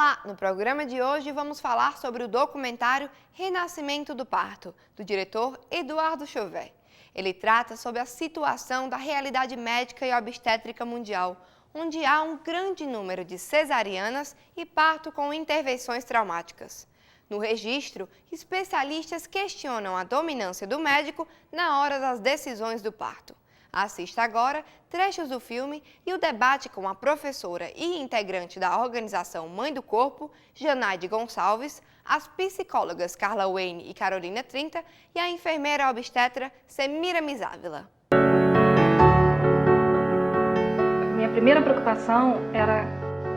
Olá! No programa de hoje vamos falar sobre o documentário Renascimento do Parto, do diretor Eduardo Chauvet. Ele trata sobre a situação da realidade médica e obstétrica mundial, onde há um grande número de cesarianas e parto com intervenções traumáticas. No registro, especialistas questionam a dominância do médico na hora das decisões do parto. Assista agora trechos do filme e o debate com a professora e integrante da organização Mãe do Corpo, Janaide Gonçalves, as psicólogas Carla Wayne e Carolina Trinta e a enfermeira obstetra Semiramis Ávila. Minha primeira preocupação era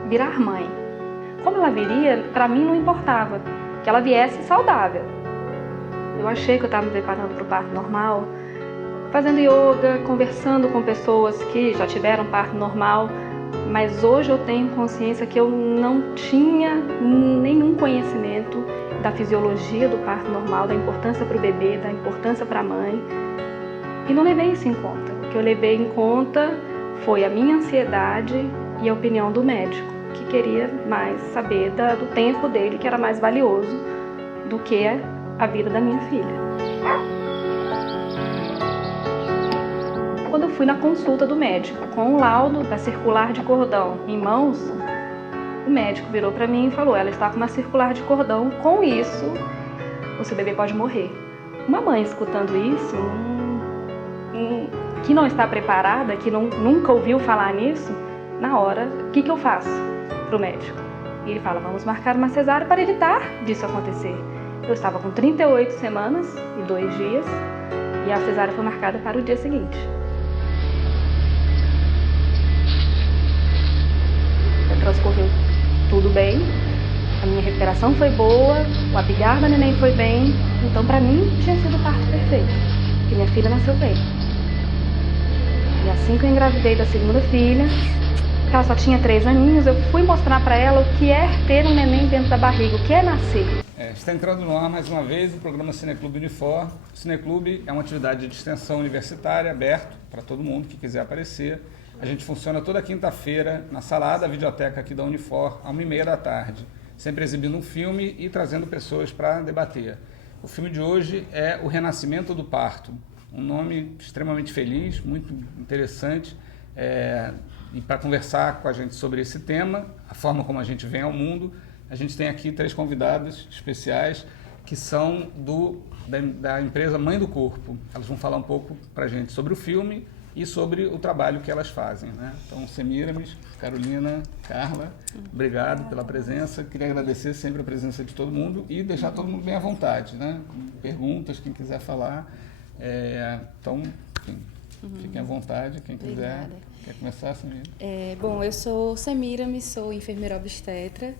virar mãe. Como ela viria, para mim não importava, que ela viesse saudável. Eu achei que eu estava me preparando para o parto normal, fazendo yoga, conversando com pessoas que já tiveram parto normal, mas hoje eu tenho consciência que eu não tinha nenhum conhecimento da fisiologia do parto normal, da importância para o bebê, da importância para a mãe, e não levei isso em conta. O que eu levei em conta foi a minha ansiedade e a opinião do médico, que queria mais saber do tempo dele, que era mais valioso do que a vida da minha filha. Quando eu fui na consulta do médico, com o laudo da circular de cordão em mãos, o médico virou para mim e falou: ela está com uma circular de cordão, com isso o seu bebê pode morrer. Uma mãe escutando isso, que não está preparada, que nunca ouviu falar nisso, na hora, o que eu faço para o médico? E ele fala: vamos marcar uma cesárea para evitar disso acontecer. Eu estava com 38 semanas e 2 dias e a cesárea foi marcada para o dia seguinte. Transcorreu tudo bem, a minha recuperação foi boa, o apigar da neném foi bem, então para mim tinha sido o parto perfeito, porque minha filha nasceu bem. E assim que eu engravidei da segunda filha, que ela só tinha 3 aninhos, eu fui mostrar para ela o que é ter um neném dentro da barriga, o que é nascer. Está entrando no ar mais uma vez o programa Cineclube Unifor. O Cineclube é uma atividade de extensão universitária, aberto para todo mundo que quiser aparecer. A gente funciona toda quinta-feira na sala da videoteca aqui da Unifor, às 1h30 da tarde, sempre exibindo um filme e trazendo pessoas para debater. O filme de hoje é O Renascimento do Parto, um nome extremamente feliz, muito interessante, e para conversar com a gente sobre esse tema, a forma como a gente vem ao mundo, a gente tem aqui 3 convidados especiais que são da empresa Mãe do Corpo. Elas vão falar um pouco para a gente sobre o filme e sobre o trabalho que elas fazem, né? Então, Semiramis, Carolina, Carla, obrigado pela presença. Queria agradecer sempre a presença de todo mundo e deixar todo mundo bem à vontade, né? perguntas, quem quiser falar. Então, enfim, fiquem à vontade, quem quiser. Obrigada. Quer começar, Semiramis? Bom, eu sou Semiramis, sou enfermeira obstetra.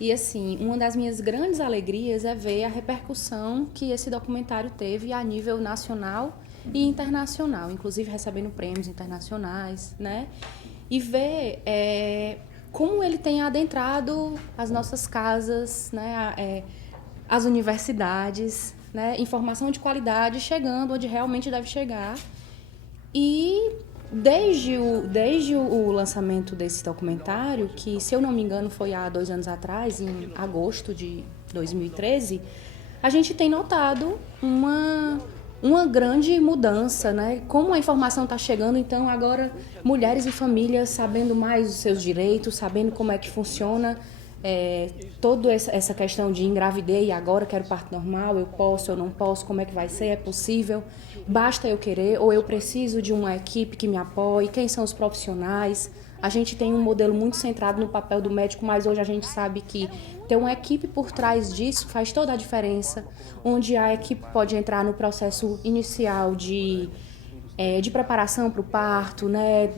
E, assim, uma das minhas grandes alegrias é ver a repercussão que esse documentário teve a nível nacional e internacional, inclusive recebendo prêmios internacionais, né? E ver como ele tem adentrado as nossas casas, né? As universidades, né? Informação de qualidade chegando onde realmente deve chegar. E desde o lançamento desse documentário, que, se eu não me engano, foi há 2 anos atrás, em agosto de 2013, a gente tem notado uma grande mudança, né? Como a informação está chegando, então agora mulheres e famílias sabendo mais dos seus direitos, sabendo como é que funciona toda essa questão de engravidei e agora quero parto normal, eu posso, eu não posso, como é que vai ser, é possível, basta eu querer ou eu preciso de uma equipe que me apoie, quem são os profissionais. A gente tem um modelo muito centrado no papel do médico, mas hoje a gente sabe que ter uma equipe por trás disso faz toda a diferença, onde a equipe pode entrar no processo inicial de preparação para o parto, né?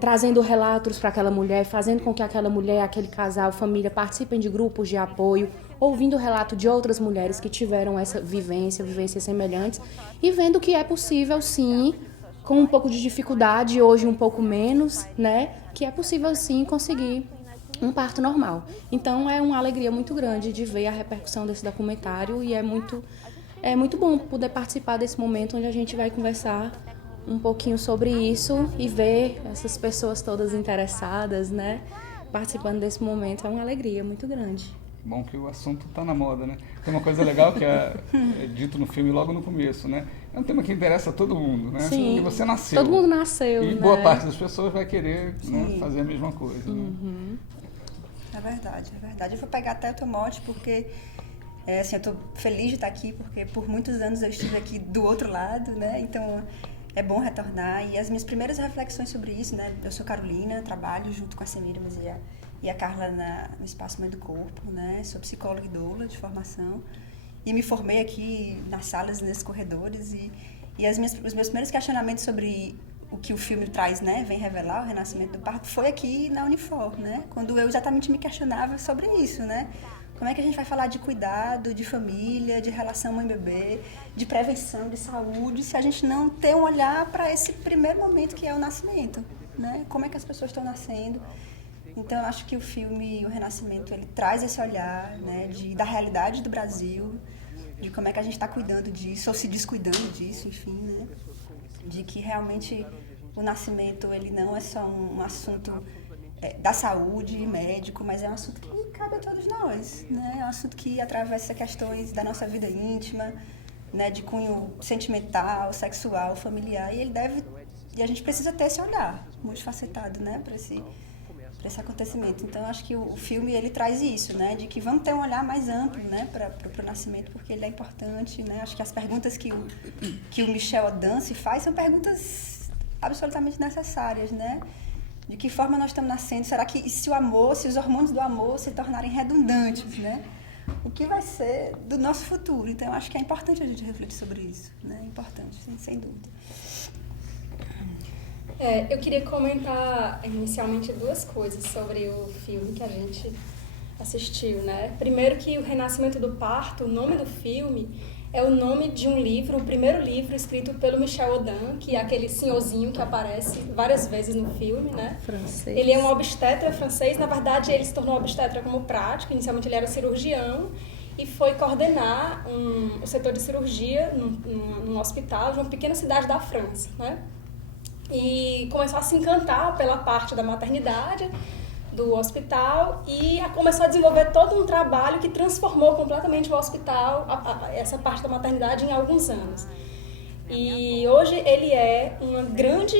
Trazendo relatos para aquela mulher, fazendo com que aquela mulher, aquele casal, família participem de grupos de apoio, ouvindo o relato de outras mulheres que tiveram essa vivências semelhantes e vendo que é possível, sim, com um pouco de dificuldade, hoje um pouco menos, né, que é possível, sim, conseguir um parto normal. Então, é uma alegria muito grande de ver a repercussão desse documentário e é muito bom poder participar desse momento onde a gente vai conversar um pouquinho sobre isso e ver essas pessoas todas interessadas, né, participando desse momento é uma alegria muito grande. Bom que o assunto está na moda, né? Tem uma coisa legal que é dito no filme logo no começo, né? É um tema que interessa a todo mundo, né? Sim, porque você nasceu. todo mundo nasceu, E né? boa parte das pessoas vai querer, né, fazer a mesma coisa. Uhum. Né? É verdade. Eu vou pegar até o teu mote, porque assim, eu estou feliz de estar aqui, porque por muitos anos eu estive aqui do outro lado, né? Então é bom retornar. E as minhas primeiras reflexões sobre isso, né? Eu sou Carolina, trabalho junto com a Semiramis e a Carla no Espaço Mãe do Corpo, né? Sou psicóloga e doula de formação e me formei aqui nas salas e nesses corredores e os meus primeiros questionamentos sobre o que o filme traz, né? Vem revelar o renascimento do parto foi aqui na Unifor, né? Quando eu exatamente me questionava sobre isso, né? Como é que a gente vai falar de cuidado, de família, de relação mãe-bebê, de prevenção, de saúde, se a gente não tem um olhar para esse primeiro momento que é o nascimento, né? Como é que as pessoas estão nascendo? Então, eu acho que o filme O Renascimento, ele traz esse olhar, né, da realidade do Brasil, de como é que a gente está cuidando disso, ou se descuidando disso, enfim, né? De que realmente o nascimento, ele não é só um assunto da saúde, médico, mas é um assunto que cabe a todos nós, né? É um assunto que atravessa questões da nossa vida íntima, né, de cunho sentimental, sexual, familiar, e a gente precisa ter esse olhar multifacetado, né, para esse acontecimento. Então, eu acho que o filme, ele traz isso, né, de que vamos ter um olhar mais amplo, né, para o nascimento, porque ele é importante, né. Acho que as perguntas que o Michel Odanse faz são perguntas absolutamente necessárias, né. De que forma nós estamos nascendo? Será que se os hormônios do amor se tornarem redundantes, né? O que vai ser do nosso futuro? Então, eu acho que é importante a gente refletir sobre isso, né? É importante, sem dúvida. Eu queria comentar inicialmente duas coisas sobre o filme que a gente assistiu, né? Primeiro que O Renascimento do Parto, o nome do filme, é o nome de um livro, o primeiro livro escrito pelo Michel Odan, que é aquele senhorzinho que aparece várias vezes no filme, né? Francês. Ele é um obstetra francês, na verdade ele se tornou obstetra como prático, inicialmente ele era cirurgião e foi coordenar o setor de cirurgia num hospital de uma pequena cidade da França, né? E começou a se encantar pela parte da maternidade do hospital e começou a desenvolver todo um trabalho que transformou completamente o hospital, essa parte da maternidade, em alguns anos. E hoje ele é uma grande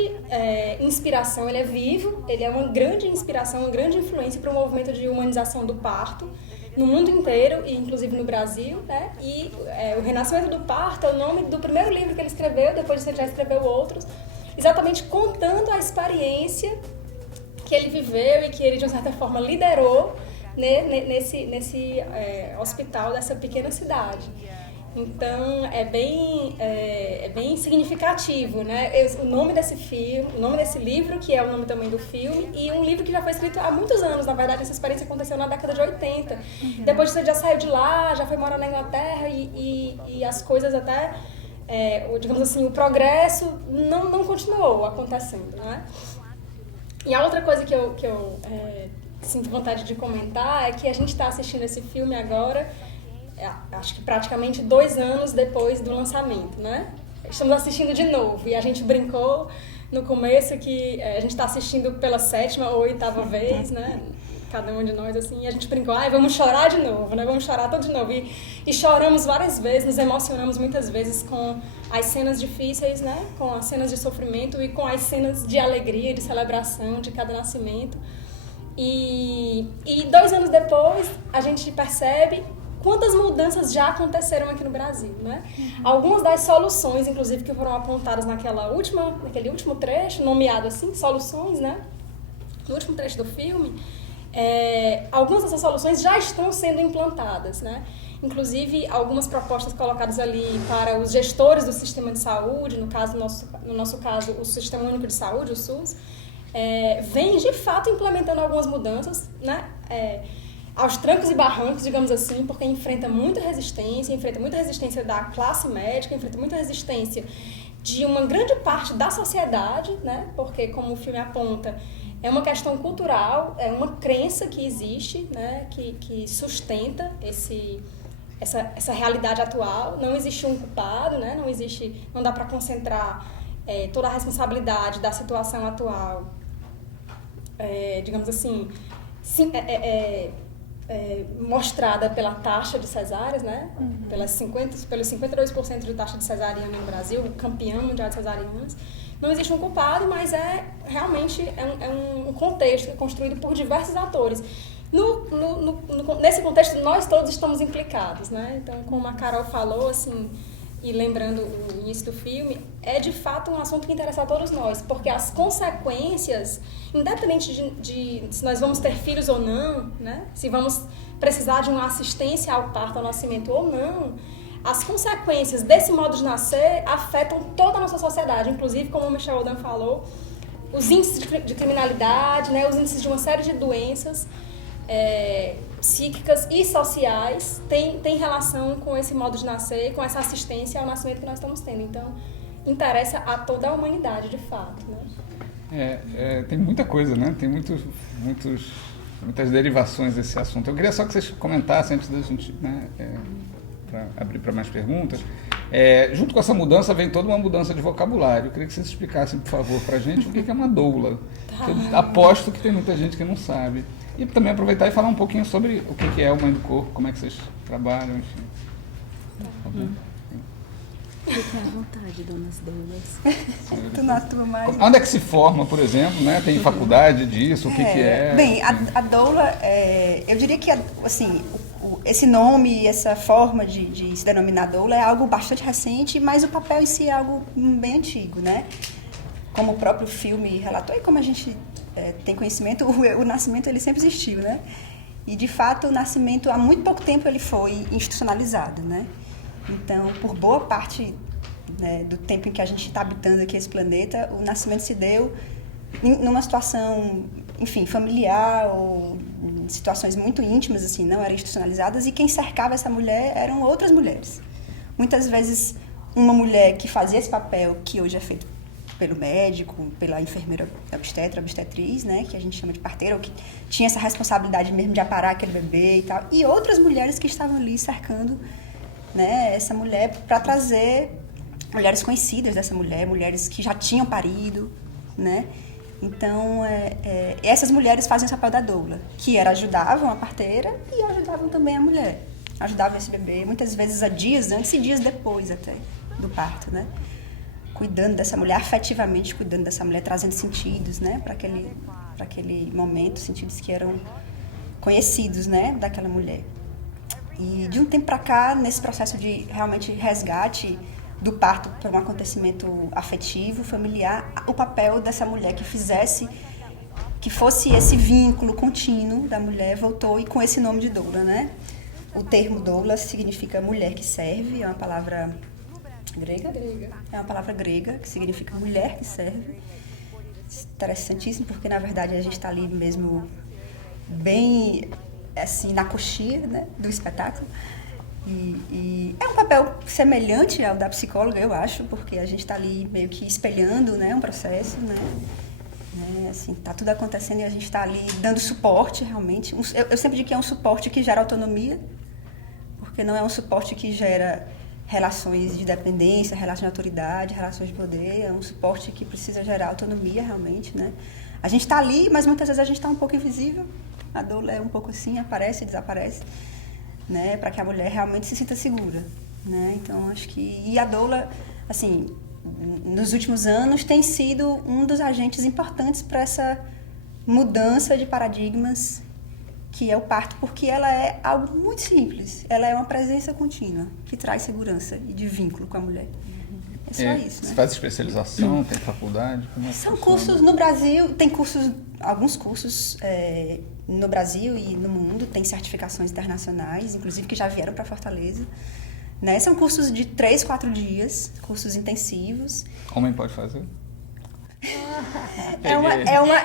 inspiração, ele é vivo, ele é uma grande inspiração, uma grande influência para o movimento de humanização do parto no mundo inteiro, e inclusive no Brasil, né? E O Renascimento do Parto é o nome do primeiro livro que ele escreveu, depois disso ele já escreveu outros, exatamente contando a experiência que ele viveu e que ele, de uma certa forma, liderou, né, nesse hospital dessa pequena cidade. Então, é bem significativo, né? O nome desse filme, o nome desse livro, que é o nome também do filme, e um livro que já foi escrito há muitos anos. Na verdade, essa experiência aconteceu na década de 80. Uhum. Depois você já saiu de lá, já foi morar na Inglaterra e as coisas até, digamos assim, o progresso não continuou acontecendo, né? E a outra coisa que eu sinto vontade de comentar é que a gente está assistindo esse filme agora, acho que praticamente 2 anos depois do lançamento, né? Estamos assistindo de novo e a gente brincou no começo que a gente está assistindo pela 7ª ou 8ª vez, né? Cada um de nós, assim, e a gente brincou, vamos chorar de novo, né? Vamos chorar tudo de novo. E choramos várias vezes, nos emocionamos muitas vezes com as cenas difíceis, né? Com as cenas de sofrimento e com as cenas de alegria, de celebração de cada nascimento. E 2 anos depois, a gente percebe quantas mudanças já aconteceram aqui no Brasil, né? Uhum. Algumas das soluções, inclusive, que foram apontadas naquele último trecho, nomeado assim, soluções, né? No último trecho do filme, algumas dessas soluções já estão sendo implantadas, né? Inclusive, algumas propostas colocadas ali para os gestores do sistema de saúde, no nosso caso, o Sistema Único de Saúde, o SUS, vem, de fato, implementando algumas mudanças, né? Aos trancos e barrancos, digamos assim, porque enfrenta muita resistência da classe médica, enfrenta muita resistência de uma grande parte da sociedade, né? Porque, como o filme aponta, é uma questão cultural, é uma crença que existe, né? Que sustenta essa realidade atual. Não existe um culpado, né? Não dá para concentrar toda a responsabilidade da situação atual, digamos assim, sim, mostrada pela taxa de cesáreas, né? Pelos 52% de taxa de cesariana no Brasil, o campeão mundial de cesarianas. Não existe um culpado, mas realmente um contexto que é construído por diversos atores. Nesse contexto, nós todos estamos implicados, né? Então, como a Carol falou, assim, e lembrando o início do filme, é de fato um assunto que interessa a todos nós, porque as consequências, independente de se nós vamos ter filhos ou não, né? Se vamos precisar de uma assistência ao parto, ao nascimento ou não, as consequências desse modo de nascer afetam toda a nossa sociedade, inclusive, como o Michel Odan falou, os índices de criminalidade, né, os índices de uma série de doenças psíquicas e sociais têm relação com esse modo de nascer, com essa assistência ao nascimento que nós estamos tendo. Então, interessa a toda a humanidade, de fato, né? Tem muita coisa, né? Tem muitas derivações desse assunto. Eu queria só que vocês comentassem antes da gente, né, para abrir para mais perguntas. Junto com essa mudança vem toda uma mudança de vocabulário. Eu queria que vocês explicassem, por favor, para a gente o que é uma doula. Eu aposto que tem muita gente que não sabe. E também aproveitar e falar um pouquinho sobre o que é o Mãe do Corpo, como é que vocês trabalham, enfim. Fiquem à vontade, donas doulas. Tu na tua mais... Onde é que se forma, por exemplo, né? Tem faculdade disso, o que é? Bem, a doula, eu diria que assim, esse nome, essa forma de se denominar doula é algo bastante recente, mas o papel em si é algo bem antigo, né? Como o próprio filme relatou e como a gente tem conhecimento, o nascimento ele sempre existiu, né? E de fato o nascimento há muito pouco tempo ele foi institucionalizado, né? Então, por boa parte, né, do tempo em que a gente está habitando aqui esse planeta, o nascimento se deu numa situação, enfim, familiar ou em situações muito íntimas, assim, não eram institucionalizadas, e quem cercava essa mulher eram outras mulheres. Muitas vezes uma mulher que fazia esse papel, que hoje é feito pelo médico, pela enfermeira obstetriz, né, que a gente chama de parteira, ou que tinha essa responsabilidade mesmo de aparar aquele bebê e tal, e outras mulheres que estavam ali cercando, né, essa mulher para trazer mulheres conhecidas dessa mulher, mulheres que já tinham parido, né? Então, essas mulheres fazem o papel da doula, que ajudavam a parteira e ajudavam também a mulher, ajudavam esse bebê, muitas vezes há dias antes e dias depois até do parto, né? Cuidando dessa mulher, afetivamente cuidando dessa mulher, trazendo sentidos, né, para aquele momento, sentidos que eram conhecidos, né, daquela mulher. E de um tempo para cá, nesse processo de realmente resgate do parto para um acontecimento afetivo, familiar, o papel dessa mulher que fosse esse vínculo contínuo da mulher, voltou e com esse nome de doula, né? O termo doula significa mulher que serve, é uma palavra grega. É uma palavra grega que significa mulher que serve. Interessantíssimo, porque na verdade a gente está ali mesmo bem assim na coxia, né, do espetáculo. E é um papel semelhante ao da psicóloga, eu acho, porque a gente está ali meio que espelhando, né, um processo, né, assim, tá tudo acontecendo e a gente está ali dando suporte, realmente. Eu sempre digo que é um suporte que gera autonomia, porque não é um suporte que gera relações de dependência, relações de autoridade, relações de poder, é um suporte que precisa gerar autonomia, realmente, né. A gente está ali, mas muitas vezes a gente está um pouco invisível. A doula é um pouco assim, aparece e desaparece, né, para que a mulher realmente se sinta segura, né? Então, acho que... E a doula, assim, nos últimos anos, tem sido um dos agentes importantes para essa mudança de paradigmas que é o parto, porque ela é algo muito simples. Ela é uma presença contínua, que traz segurança e de vínculo com a mulher. É só isso, né? Você faz especialização, tem faculdade? São cursos no Brasil, tem alguns cursos no Brasil e no mundo, tem certificações internacionais, inclusive que já vieram para Fortaleza. Né? São cursos de 3, 4 dias, cursos intensivos. Homem pode fazer? É uma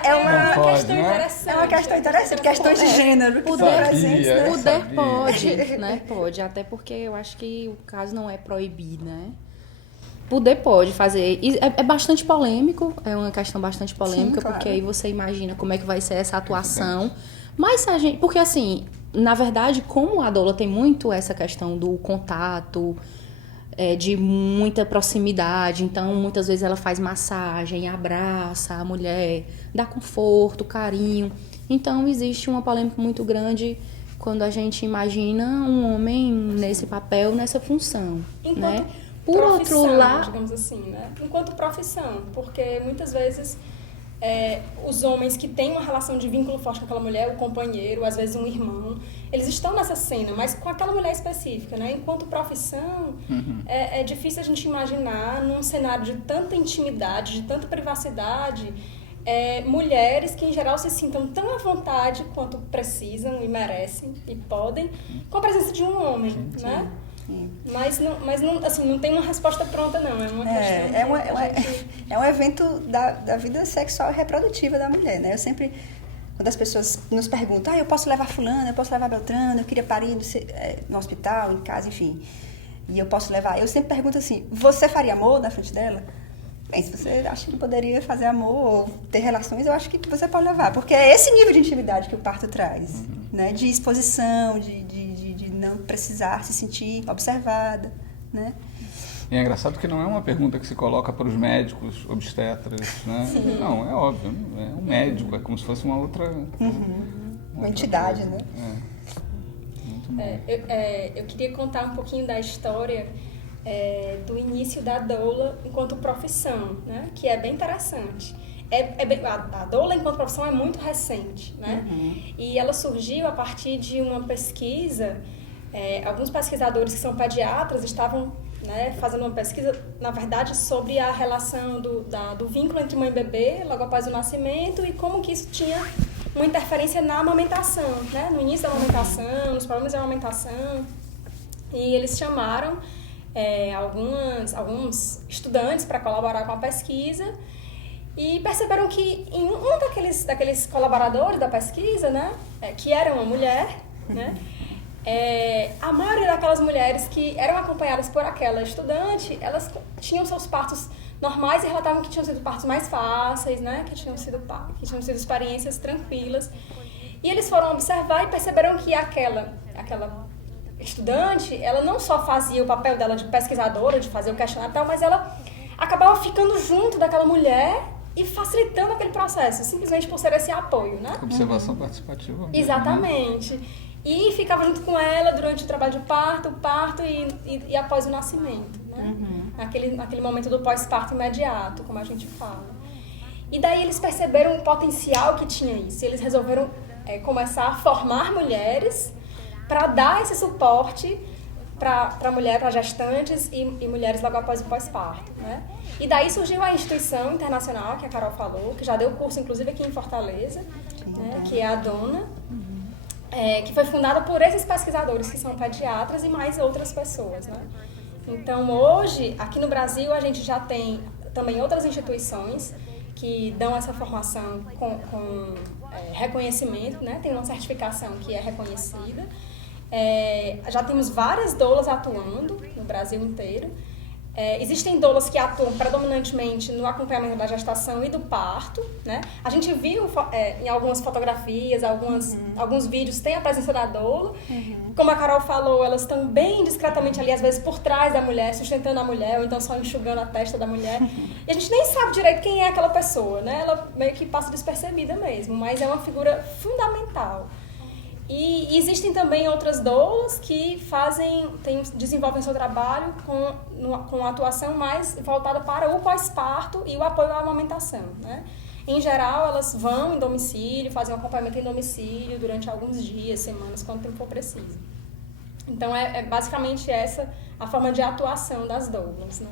questão interessante, questões de gênero. Poder pode, né? Pode, até porque eu acho que o caso não é proibir, né? Poder pode fazer. E é bastante polêmico, é uma questão bastante polêmica, sim, claro. Porque aí você imagina como é que vai ser essa atuação. Mas se a gente... Porque assim, na verdade, como a doula tem muito essa questão do contato, de muita proximidade, então muitas vezes ela faz massagem, abraça a mulher, dá conforto, carinho. Então existe uma polêmica muito grande quando a gente imagina um homem nesse papel, nessa função, né? Por outro lado, digamos assim, né? Enquanto profissão, porque muitas vezes os homens que têm uma relação de vínculo forte com aquela mulher, o companheiro, às vezes um irmão, eles estão nessa cena, mas com aquela mulher específica, né? Enquanto profissão, é difícil a gente imaginar num cenário de tanta intimidade, de tanta privacidade, mulheres que em geral se sintam tão à vontade quanto precisam e merecem e podem com a presença de um homem, né? Mas não, assim, não tem uma resposta pronta, não. É uma questão é um evento da vida sexual e reprodutiva da mulher, né? Eu sempre, quando as pessoas nos perguntam, eu posso levar fulana, eu posso levar Beltrano, eu queria parir no hospital, em casa, enfim, e eu posso levar, eu sempre pergunto assim, você faria amor na frente dela? Bem, se você acha que poderia fazer amor ou ter relações, eu acho que você pode levar, porque é esse nível de intimidade que o parto traz, né? De exposição, de não precisar se sentir observada, né? E é engraçado que não é uma pergunta que se coloca para os médicos, obstetras, né? Sim. Não, é óbvio, é um médico, é como se fosse uma outra... uma entidade, coisa, né? Muito bom. Eu queria contar um pouquinho da história do início da doula enquanto profissão, né? Que é bem interessante. A doula enquanto profissão é muito recente, né? E ela surgiu a partir de uma pesquisa. Alguns pesquisadores que são pediatras estavam, né, fazendo uma pesquisa, na verdade, sobre a relação do vínculo entre mãe e bebê logo após o nascimento e como que isso tinha uma interferência na amamentação, né? No início da amamentação, nos problemas de amamentação. E eles chamaram alguns estudantes para colaborar com a pesquisa e perceberam que em um daqueles colaboradores da pesquisa, né, que era uma mulher, né, a maioria daquelas mulheres que eram acompanhadas por aquela estudante, elas tinham seus partos normais e relatavam que tinham sido partos mais fáceis, né, que tinham sido experiências tranquilas. E eles foram observar e perceberam que aquela estudante, ela não só fazia o papel dela de pesquisadora, de fazer o questionário e tal, mas ela acabava ficando junto daquela mulher e facilitando aquele processo, simplesmente por ser esse apoio, né? Observação participativa. Exatamente. Né? E ficava junto com ela durante o trabalho de parto e após o nascimento, né? Aquele momento do pós-parto imediato, como a gente fala. E daí eles perceberam o potencial que tinha isso. Eles resolveram começar a formar mulheres para dar esse suporte para mulher, para gestantes e mulheres logo após o pós-parto, né? E daí surgiu a instituição internacional, que a Carol falou, que já deu curso, inclusive, aqui em Fortaleza, né? Que é a DONA, que foi fundada por esses pesquisadores, que são pediatras e mais outras pessoas, né? Então, hoje, aqui no Brasil, a gente já tem também outras instituições que dão essa formação com reconhecimento, né? Tem uma certificação que é reconhecida. Já temos várias doulas atuando no Brasil inteiro. Existem doulas que atuam predominantemente no acompanhamento da gestação e do parto, né? A gente viu em algumas fotografias, alguns vídeos, tem a presença da doula. Como a Carol falou, elas estão bem discretamente ali, às vezes por trás da mulher, sustentando a mulher, ou então só enxugando a testa da mulher. E a gente nem sabe direito quem é aquela pessoa, né? Ela meio que passa despercebida mesmo, mas é uma figura fundamental. E existem também outras doulas que desenvolvem seu trabalho com atuação mais voltada para o pós-parto e o apoio à amamentação, né? Em geral, elas vão em domicílio, fazem um acompanhamento em domicílio durante alguns dias, semanas, quanto tempo for preciso. Então, basicamente essa a forma de atuação das doulas, né?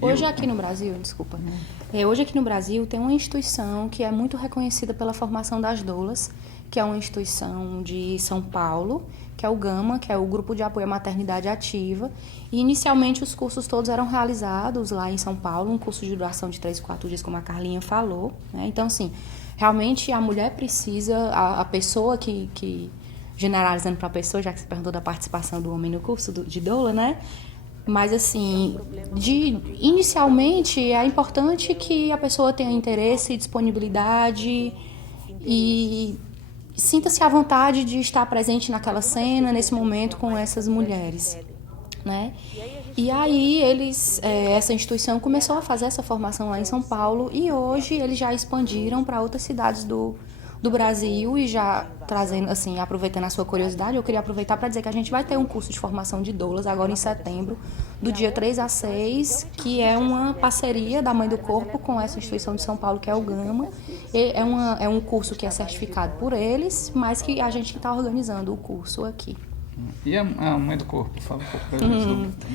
Hoje aqui no Brasil, desculpa, hoje aqui no Brasil tem uma instituição que é muito reconhecida pela formação das doulas, que é uma instituição de São Paulo, que é o GAMA, que é o Grupo de Apoio à Maternidade Ativa. E inicialmente os cursos todos eram realizados lá em São Paulo, um curso de duração de 3 a 4 dias, como a Carlinha falou, né? Então, assim, realmente a mulher precisa, a pessoa que generalizando para a pessoa, já que você perguntou da participação do homem no curso de doula, né? Mas, assim, inicialmente é importante que a pessoa tenha interesse, disponibilidade e sinta-se à vontade de estar presente naquela cena, nesse momento, com essas mulheres, né? E aí essa instituição começou a fazer essa formação lá em São Paulo e hoje eles já expandiram para outras cidades do do Brasil. E já trazendo, assim, aproveitando a sua curiosidade, eu queria aproveitar para dizer que a gente vai ter um curso de formação de doulas agora em setembro, do dia 3 a 6, que é uma parceria da Mãe do Corpo com essa instituição de São Paulo, que é o Gama. É um curso que é certificado por eles, mas que a gente está organizando o curso aqui. E a Mãe do Corpo? Fala um pouco pra gente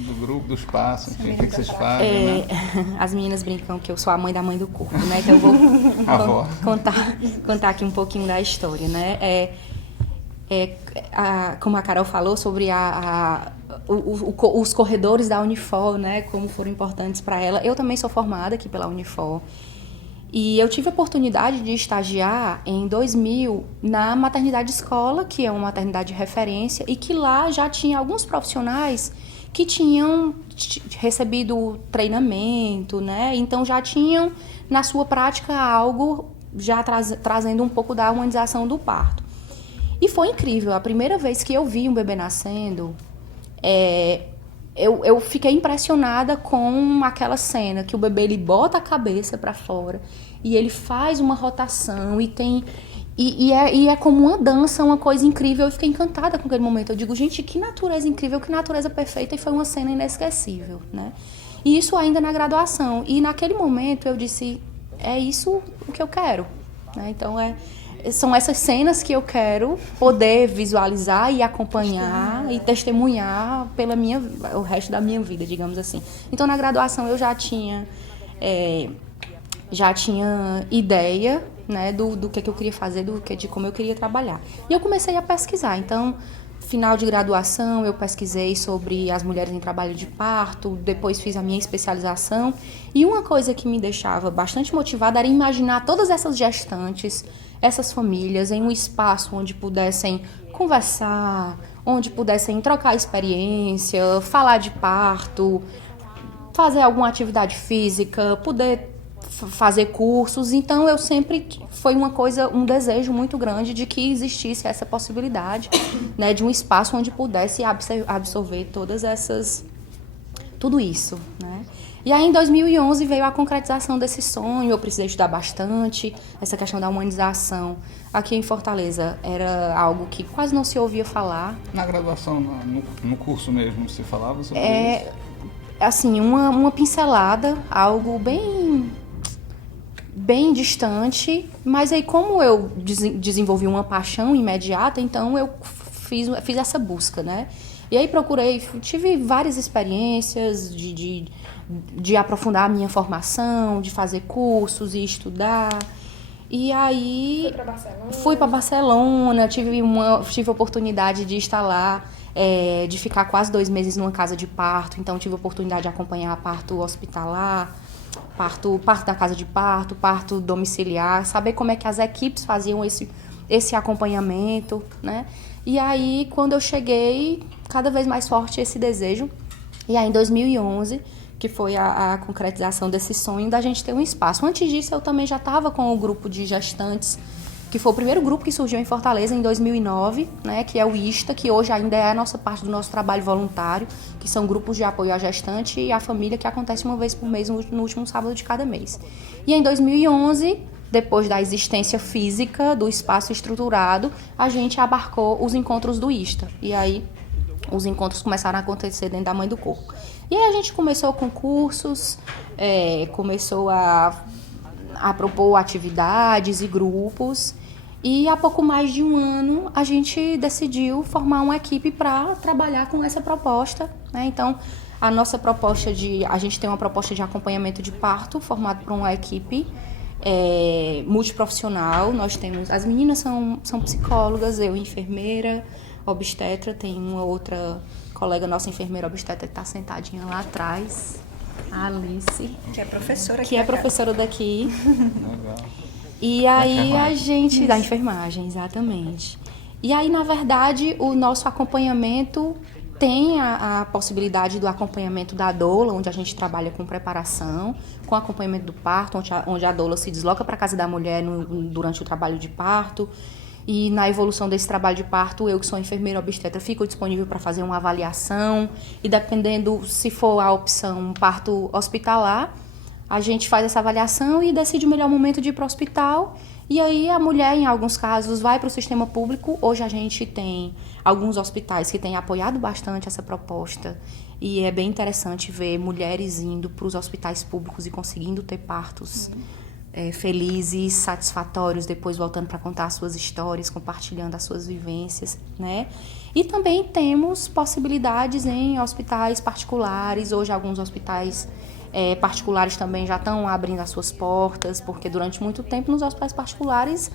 do grupo, do espaço, enfim, o que vocês fazem, né? As meninas brincam que eu sou a mãe da Mãe do Corpo, né? Então eu vou contar aqui um pouquinho da história, né? Como a Carol falou sobre os corredores da Unifor, né? Como foram importantes para ela. Eu também sou formada aqui pela Unifor. E eu tive a oportunidade de estagiar em 2000 na maternidade escola, que é uma maternidade de referência, e que lá já tinha alguns profissionais que tinham recebido treinamento, né? Então já tinham na sua prática algo já trazendo um pouco da humanização do parto. E foi incrível, a primeira vez que eu vi um bebê nascendo, eu fiquei impressionada com aquela cena que o bebê ele bota a cabeça para fora e ele faz uma rotação e é como uma dança, uma coisa incrível. Eu fiquei encantada com aquele momento. Eu digo, gente, que natureza incrível, que natureza perfeita, e foi uma cena inesquecível, né? E isso ainda na graduação. E naquele momento eu disse, é isso o que eu quero, né? Então são essas cenas que eu quero poder visualizar e acompanhar e testemunhar o resto da minha vida, digamos assim. Então, na graduação, eu já tinha ideia, né, do que eu queria fazer, de como eu queria trabalhar. E eu comecei a pesquisar. Então, final de graduação, eu pesquisei sobre as mulheres em trabalho de parto, depois fiz a minha especialização. E uma coisa que me deixava bastante motivada era imaginar todas essas gestantes, essas famílias, em um espaço onde pudessem conversar, onde pudessem trocar experiência, falar de parto, fazer alguma atividade física, poder fazer cursos. Então eu sempre foi um desejo muito grande de que existisse essa possibilidade, né, de um espaço onde pudesse absorver tudo isso, né? E aí, em 2011, veio a concretização desse sonho. Eu precisei estudar bastante. Essa questão da humanização aqui em Fortaleza era algo que quase não se ouvia falar. Na graduação, no curso mesmo, se falava sobre isso? Assim, uma pincelada, algo bem distante. Mas aí, como eu desenvolvi uma paixão imediata, então eu fiz essa busca, né? E aí tive várias experiências de aprofundar a minha formação, de fazer cursos e estudar. E aí fui para Barcelona, tive a oportunidade de estar lá, de ficar quase 2 meses numa casa de parto. Então tive a oportunidade de acompanhar parto hospitalar, parto da casa de parto, parto domiciliar, saber como é que as equipes faziam esse acompanhamento, né? E aí, quando eu cheguei, cada vez mais forte esse desejo. E aí, em 2011, que foi a concretização desse sonho da gente ter um espaço. Antes disso, eu também já estava com o grupo de gestantes, que foi o primeiro grupo que surgiu em Fortaleza em 2009, né, que é o ISTA, que hoje ainda é a nossa parte do nosso trabalho voluntário, que são grupos de apoio à gestante e à família, que acontece uma vez por mês, no último sábado de cada mês. E em 2011... depois da existência física do espaço estruturado, a gente abarcou os encontros do ISTA. E aí, os encontros começaram a acontecer dentro da Mãe do Corpo. E aí a gente começou com cursos, começou a propor atividades e grupos. E há pouco mais de um ano, a gente decidiu formar uma equipe para trabalhar com essa proposta, né? Então, a gente tem uma proposta de acompanhamento de parto formado por uma equipe multiprofissional. Nós temos, as meninas são psicólogas, eu enfermeira, obstetra, tem uma outra colega nossa enfermeira obstetra que está sentadinha lá atrás, a Alice, que é professora aqui, que é professora daqui. Legal. E aí a gente da enfermagem, exatamente. E aí, na verdade, o nosso acompanhamento tem a possibilidade do acompanhamento da doula, onde a gente trabalha com preparação, com acompanhamento do parto, onde a doula se desloca para a casa da mulher durante o trabalho de parto. E na evolução desse trabalho de parto, eu que sou enfermeira obstetra, fico disponível para fazer uma avaliação. E dependendo, se for a opção um parto hospitalar, a gente faz essa avaliação e decide o melhor momento de ir para o hospital. E aí a mulher, em alguns casos, vai para o sistema público. Hoje a gente tem alguns hospitais que têm apoiado bastante essa proposta. E é bem interessante ver mulheres indo para os hospitais públicos e conseguindo ter partos felizes, satisfatórios, depois voltando para contar as suas histórias, compartilhando as suas vivências, né? E também temos possibilidades em hospitais particulares. Hoje alguns hospitais particulares também já estão abrindo as suas portas, porque durante muito tempo nos hospitais particulares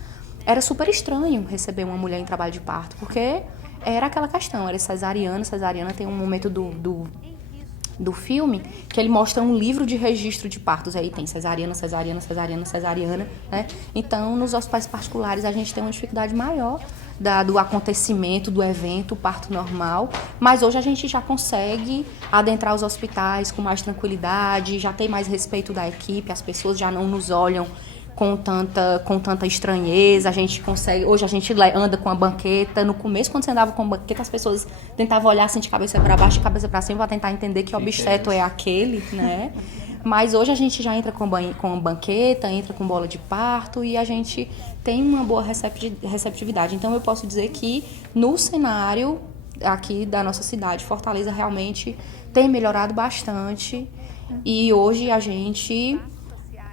era super estranho receber uma mulher em trabalho de parto, porque era aquela questão, era cesariana. Cesariana tem um momento do filme que ele mostra um livro de registro de partos, aí tem cesariana, né? Então, nos hospitais particulares a gente tem uma dificuldade maior do acontecimento, do evento, o parto normal, mas hoje a gente já consegue adentrar os hospitais com mais tranquilidade, já tem mais respeito da equipe, as pessoas já não nos olham com tanta estranheza, a gente consegue, hoje a gente anda com a banqueta. No começo, quando você andava com a banqueta, as pessoas tentavam olhar assim de cabeça para baixo, de cabeça para cima, para tentar entender que obsteto é aquele, né? Mas hoje a gente já entra com banqueta, entra com bola de parto e a gente tem uma boa receptividade. Então eu posso dizer que no cenário aqui da nossa cidade, Fortaleza realmente tem melhorado bastante e hoje a gente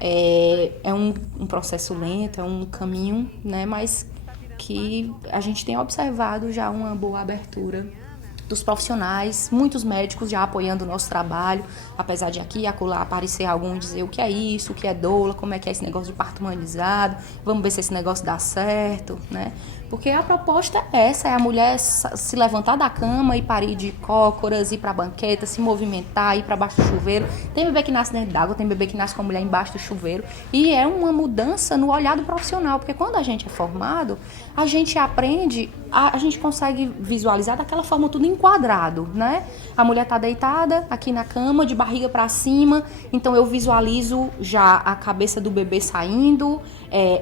é um processo lento, é um caminho, né, mas que a gente tem observado já uma boa abertura dos profissionais, muitos médicos já apoiando o nosso trabalho, apesar de aqui e acolá aparecer algum e dizer o que é isso, o que é doula, como é que é esse negócio de parto humanizado, vamos ver se esse negócio dá certo, né? Porque a proposta é essa, é a mulher se levantar da cama e parir de cócoras, ir pra banqueta, se movimentar, ir pra baixo do chuveiro. Tem bebê que nasce dentro d'água, tem bebê que nasce com a mulher embaixo do chuveiro. E é uma mudança no olhar do profissional, porque quando a gente é formado, a gente aprende, a gente consegue visualizar daquela forma tudo enquadrado, né? A mulher tá deitada aqui na cama, de barriga pra cima, então eu visualizo já a cabeça do bebê saindo,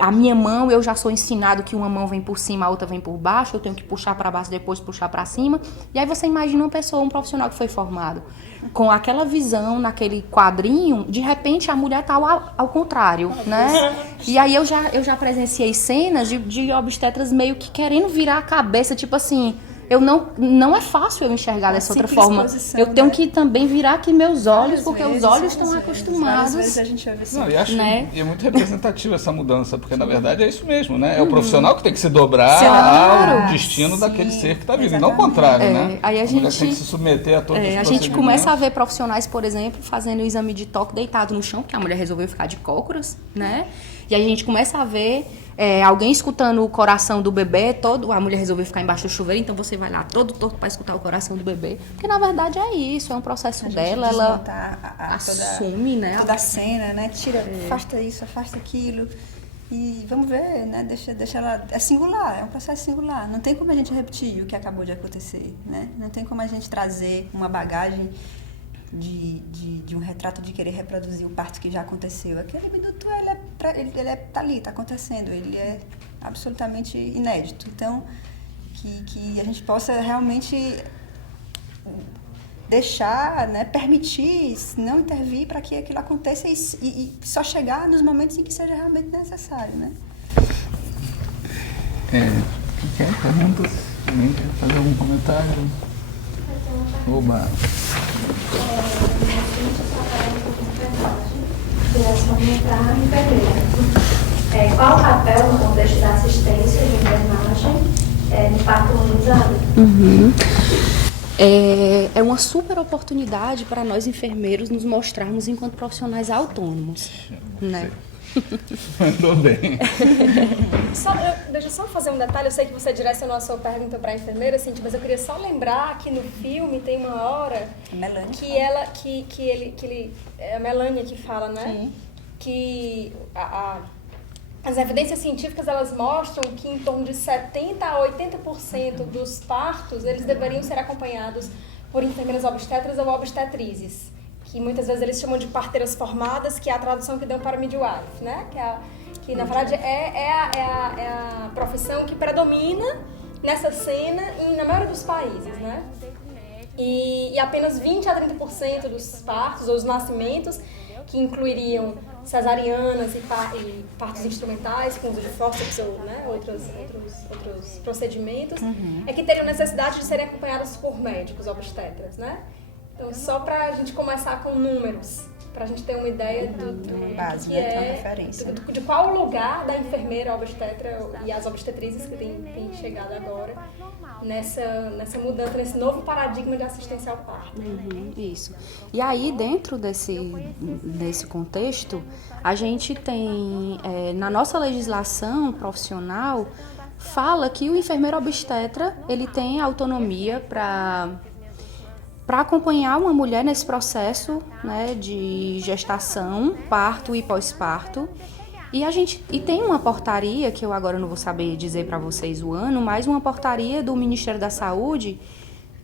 a minha mão, eu já sou ensinado que uma mão vem por cima, a outra vem por baixo, eu tenho que puxar para baixo, depois puxar para cima. E aí você imagina uma pessoa, um profissional que foi formado com aquela visão, naquele quadrinho, de repente a mulher tá ao contrário, né? E aí eu já presenciei cenas de obstetras meio que querendo virar a cabeça, tipo assim, não é fácil eu enxergar dessa outra forma. Eu tenho que também virar aqui meus olhos, porque os olhos estão acostumados. Às vezes a gente ouve assim. Não, e acho né? E é muito representativa essa mudança, porque na verdade é isso mesmo, né? É o profissional que tem que se dobrar ao destino daquele ser que está vindo, e não o contrário, né? Aí a mulher gente tem que se submeter a todos os a gente começa a ver profissionais, por exemplo, fazendo o exame de toque deitado no chão, porque a mulher resolveu ficar de cócoras, né? E aí a gente começa a ver alguém escutando o coração do bebê, a mulher resolveu ficar embaixo do chuveiro, então você vai lá todo torto para escutar o coração do bebê. Porque na verdade é isso, é um processo dela, ela assume, né? Toda a cena, né? Tira, afasta isso, afasta aquilo. E vamos ver, né? Deixa ela. É singular, é um processo singular. Não tem como a gente repetir o que acabou de acontecer, né? Não tem como a gente trazer uma bagagem de um retrato de querer reproduzir o parto que já aconteceu. Aquele minuto ele tá ali, tá acontecendo, ele é absolutamente inédito. Então, que a gente possa realmente deixar, né, permitir, não intervir para que aquilo aconteça e só chegar nos momentos em que seja realmente necessário, né? Quer perguntas? Alguém quer fazer algum comentário? Oba! Qual o papel no contexto da assistência de enfermagem no parto humanizado? É uma super oportunidade para nós enfermeiros nos mostrarmos enquanto profissionais autônomos, né? Mandou bem. Deixa eu só fazer um detalhe. Eu sei que você direcionou a sua pergunta para a enfermeira, assim, mas eu queria só lembrar que no filme tem uma hora é a Melania que fala, né? Sim. Que as evidências científicas, elas mostram que em torno de 70% a 80% dos partos, eles deveriam ser acompanhados por enfermeiras obstetras ou obstetrizes, que muitas vezes eles chamam de parteiras formadas, que é a tradução que dão para midwife, né? Que na verdade é a profissão que predomina nessa cena na maioria dos países, né? E apenas 20% a 30% dos partos ou os nascimentos, que incluiriam cesarianas e partos instrumentais com uso de fórceps ou, né, outros procedimentos, é que teriam necessidade de serem acompanhadas por médicos obstetras, né? Então, só para a gente começar com números, para a gente ter uma ideia base, que né? é, referência. de qual o lugar da enfermeira obstetra e as obstetrizes que têm chegado agora nessa mudança, nesse novo paradigma de assistência ao parto. Isso. E aí, dentro desse contexto, a gente tem, na nossa legislação profissional, fala que o enfermeiro obstetra, ele tem autonomia para acompanhar uma mulher nesse processo, né, de gestação, parto e pós-parto. E tem uma portaria, que eu agora não vou saber dizer para vocês o ano, mas uma portaria do Ministério da Saúde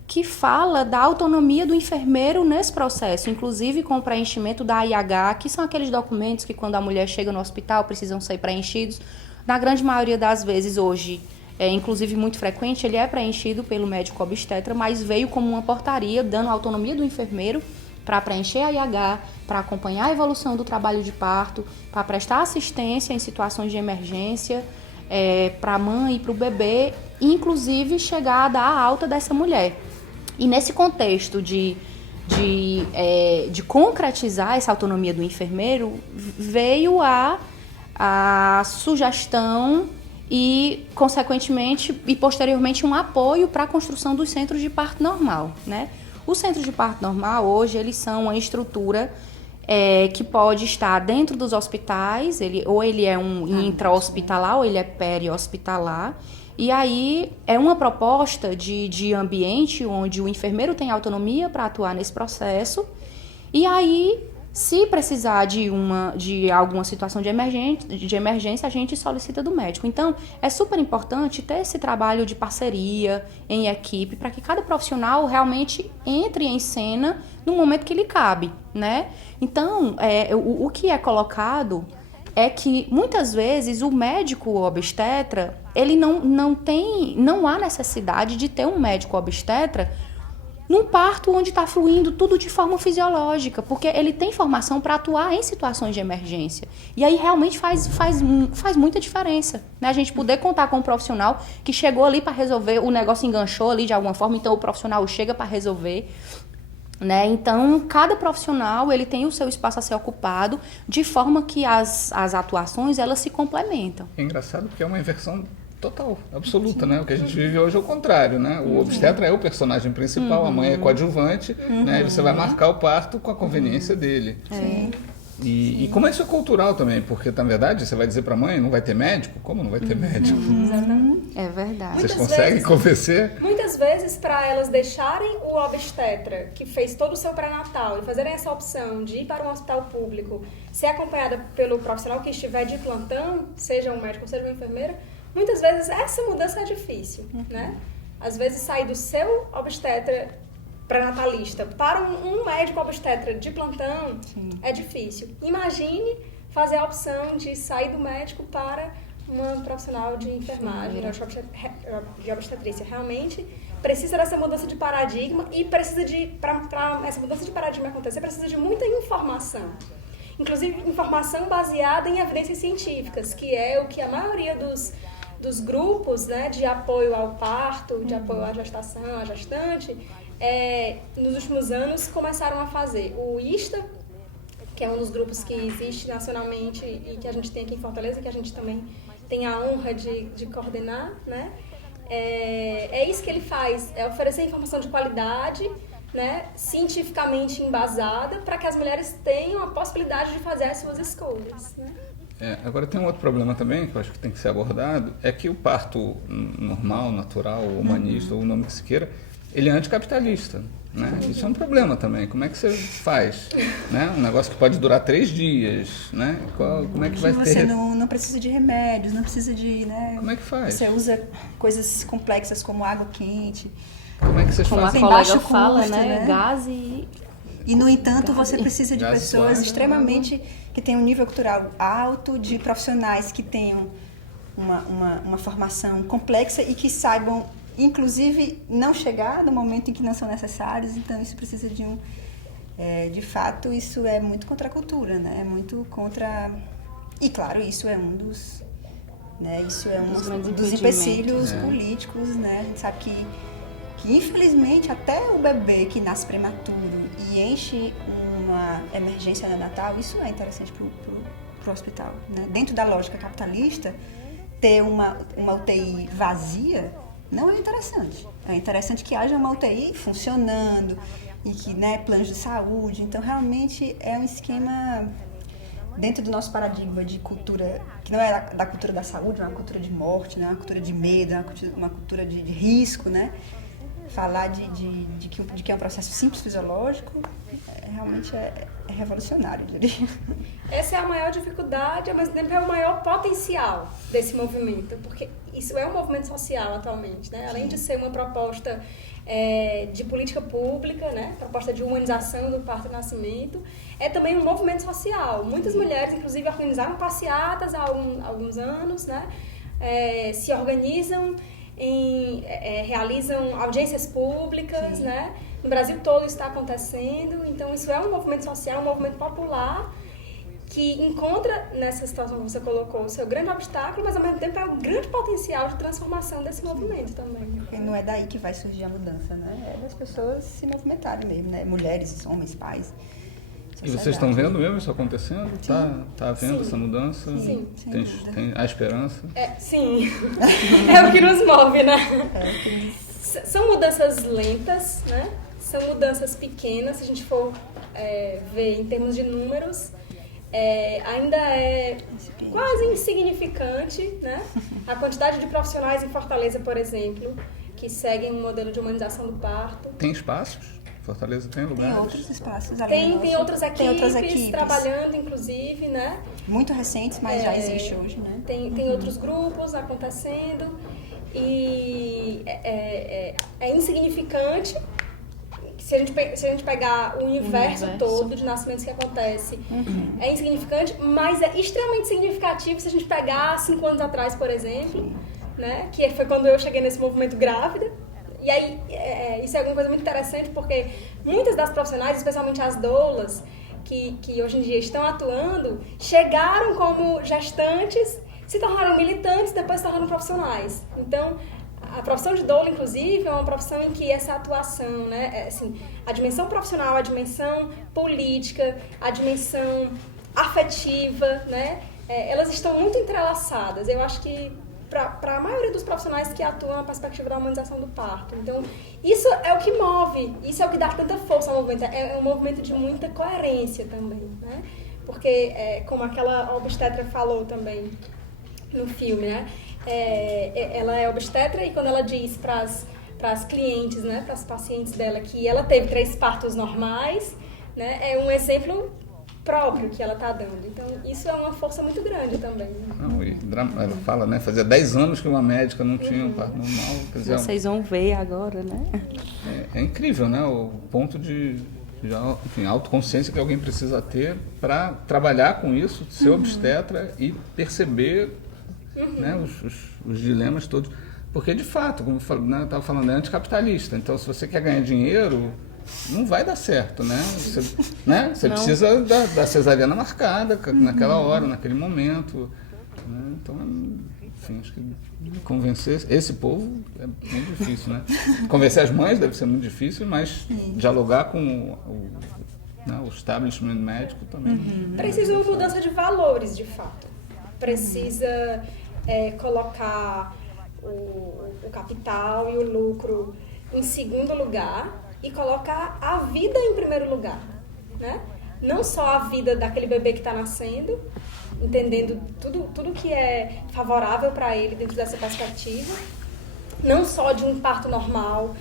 que fala da autonomia do enfermeiro nesse processo, inclusive com o preenchimento da AIH, que são aqueles documentos que quando a mulher chega no hospital precisam ser preenchidos. Na grande maioria das vezes hoje, inclusive muito frequente, ele é preenchido pelo médico obstetra, mas veio como uma portaria dando autonomia do enfermeiro para preencher a IH, para acompanhar a evolução do trabalho de parto, para prestar assistência em situações de emergência para a mãe e para o bebê, inclusive chegar a dar a alta dessa mulher. E nesse contexto de concretizar essa autonomia do enfermeiro, veio a sugestão e, consequentemente, e posteriormente, um apoio para a construção dos centros de parto normal, né? Os centros de parto normal, hoje, eles são uma estrutura que pode estar dentro dos hospitais, ou ele é um intra-hospitalar, ou ele é peri-hospitalar. E aí é uma proposta de ambiente onde o enfermeiro tem autonomia para atuar nesse processo. E aí, se precisar de alguma situação de emergência, a gente solicita do médico. Então, é super importante ter esse trabalho de parceria, em equipe, para que cada profissional realmente entre em cena no momento que lhe cabe, né? Então, o que é colocado é que, muitas vezes, o médico obstetra, ele não há necessidade de ter um médico obstetra num parto onde está fluindo tudo de forma fisiológica, porque ele tem formação para atuar em situações de emergência. E aí realmente faz muita diferença, né? A gente poder contar com um profissional que chegou ali para resolver, o negócio enganchou ali de alguma forma, então o profissional chega para resolver, né? Então, cada profissional ele tem o seu espaço a ser ocupado, de forma que as atuações elas se complementam. É engraçado porque é uma inversão total, absoluta, né? O que a gente vive hoje é o contrário, né? O obstetra é o personagem principal, a mãe é coadjuvante, né? E você vai marcar o parto com a conveniência dele. E como isso é cultural também, porque, na verdade, você vai dizer para a mãe, não vai ter médico? Como não vai ter médico? Exatamente. É verdade. Vocês conseguem convencer? Muitas vezes, para elas deixarem o obstetra, que fez todo o seu pré-natal, e fazerem essa opção de ir para um hospital público, ser acompanhada pelo profissional que estiver de plantão, seja um médico ou seja uma enfermeira, muitas vezes essa mudança é difícil, né? Às vezes sair do seu obstetra pré-natalista para um médico obstetra de plantão é difícil. Imagine fazer a opção de sair do médico para uma profissional de enfermagem, de obstetrícia. Realmente precisa dessa mudança de paradigma e precisa para essa mudança de paradigma acontecer, precisa de muita informação. Inclusive informação baseada em evidências científicas, que é o que a maioria dos grupos, né, de apoio ao parto, de apoio à gestação, à gestante, nos últimos anos começaram a fazer. O ISTA, que é um dos grupos que existe nacionalmente e que a gente tem aqui em Fortaleza, que a gente também tem a honra de coordenar, né? É isso que ele faz, é oferecer informação de qualidade, né, cientificamente embasada, para que as mulheres tenham a possibilidade de fazer as suas escolhas, né? Agora tem um outro problema também, que eu acho que tem que ser abordado, é que o parto normal, natural, humanista, ou o nome que se queira, ele é anticapitalista, né? Isso é um problema também. Como é que você faz? Né? Um negócio que pode durar 3 dias, né? Como é que vai ter... Você não precisa de remédios, não precisa de... Né? Como é que faz? Você usa coisas complexas como água quente. Como é que vocês fazem? Como a colega baixo fala, custo, né? Gás e... E, no entanto, você precisa de Gás pessoas claro. extremamente... que tenham um nível cultural alto, de profissionais que tenham uma formação complexa e que saibam, inclusive, não chegar no momento em que não são necessários. Então, isso precisa de De fato, isso é muito contra a cultura, né? É muito contra... E, claro, isso é um dos... Né? Isso é um dos empecilhos políticos, né? A gente sabe que infelizmente, até o bebê que nasce prematuro e enche uma emergência neonatal, isso é interessante para o hospital, né? Dentro da lógica capitalista, ter uma UTI vazia não é interessante. É interessante que haja uma UTI funcionando e que, né, planos de saúde. Então, realmente, é um esquema dentro do nosso paradigma de cultura, que não é da cultura da saúde, é uma cultura de morte, né? Uma cultura de medo, uma cultura de risco, né? Falar de que é um processo simples fisiológico realmente é revolucionário, eu diria. Essa é a maior dificuldade, ao mesmo tempo é o maior potencial desse movimento, porque isso é um movimento social atualmente, né? Além de ser uma proposta de política pública, né? Proposta de humanização do parto e nascimento, é também um movimento social. Muitas mulheres, inclusive, organizaram passeatas há alguns anos, né? Se organizam, realizam audiências públicas, né? No Brasil todo isso está acontecendo, então isso é um movimento social, um movimento popular que encontra nessa situação que você colocou o seu grande obstáculo, mas ao mesmo tempo é um grande potencial de transformação desse movimento também. Porque não é daí que vai surgir a mudança, né? É das pessoas se movimentarem mesmo, né? Mulheres, homens, pais. E vocês estão vendo mesmo isso acontecendo? Tá havendo essa mudança? Sim. Tem a esperança? Sim. É o que nos move, né? São mudanças lentas, né? São mudanças pequenas, se a gente for ver em termos de números, ainda é quase insignificante, né? A quantidade de profissionais em Fortaleza, por exemplo, que seguem um modelo de humanização do parto. Tem espaços? Fortaleza tem lugares? Tem outros espaços além tem outras equipes trabalhando, inclusive, né? Muito recentes, mas já existe hoje, né? Tem outros grupos acontecendo e é insignificante. Se a gente pegar o universo todo de nascimentos que acontece, é insignificante, mas é extremamente significativo se a gente pegar 5 anos atrás, por exemplo, né? Que foi quando eu cheguei nesse movimento grávida. E aí, isso é alguma coisa muito interessante, porque muitas das profissionais, especialmente as doulas, que hoje em dia estão atuando, chegaram como gestantes, se tornaram militantes, depois se tornaram profissionais. Então, a profissão de doula, inclusive, é uma profissão em que essa atuação, né, assim, a dimensão profissional, a dimensão política, a dimensão afetiva, né, elas estão muito entrelaçadas. Eu acho que para a maioria dos profissionais que atuam na perspectiva da humanização do parto. Então, isso é o que move, isso é o que dá tanta força ao movimento. É um movimento de muita coerência também, né? Porque, como aquela obstetra falou também no filme, né? Ela é obstetra e quando ela diz para as clientes, né, para as pacientes dela, que ela teve 3 partos normais, né? É um exemplo próprio que ela está dando. Então, isso é uma força muito grande também. Não, ela fala, né? Fazia 10 anos que uma médica não tinha um parto normal. Quer dizer, vocês vão ver agora, né? É incrível, né? O ponto de autoconsciência que alguém precisa ter para trabalhar com isso, ser obstetra e perceber né, os dilemas todos. Porque, de fato, como eu estava falando, é anticapitalista. Então, se você quer ganhar dinheiro, não vai dar certo, né? Você precisa da cesariana marcada naquela hora, naquele momento. Né? Então, enfim, acho que convencer esse povo é muito difícil, né? Convencer as mães deve ser muito difícil, mas dialogar com o establishment médico também. Precisa uma mudança de valores, de fato. Precisa colocar o capital e o lucro em segundo lugar e colocar a vida em primeiro lugar, né? Não só a vida daquele bebê que está nascendo, entendendo tudo que é favorável para ele dentro dessa perspectiva, não só de um parto normal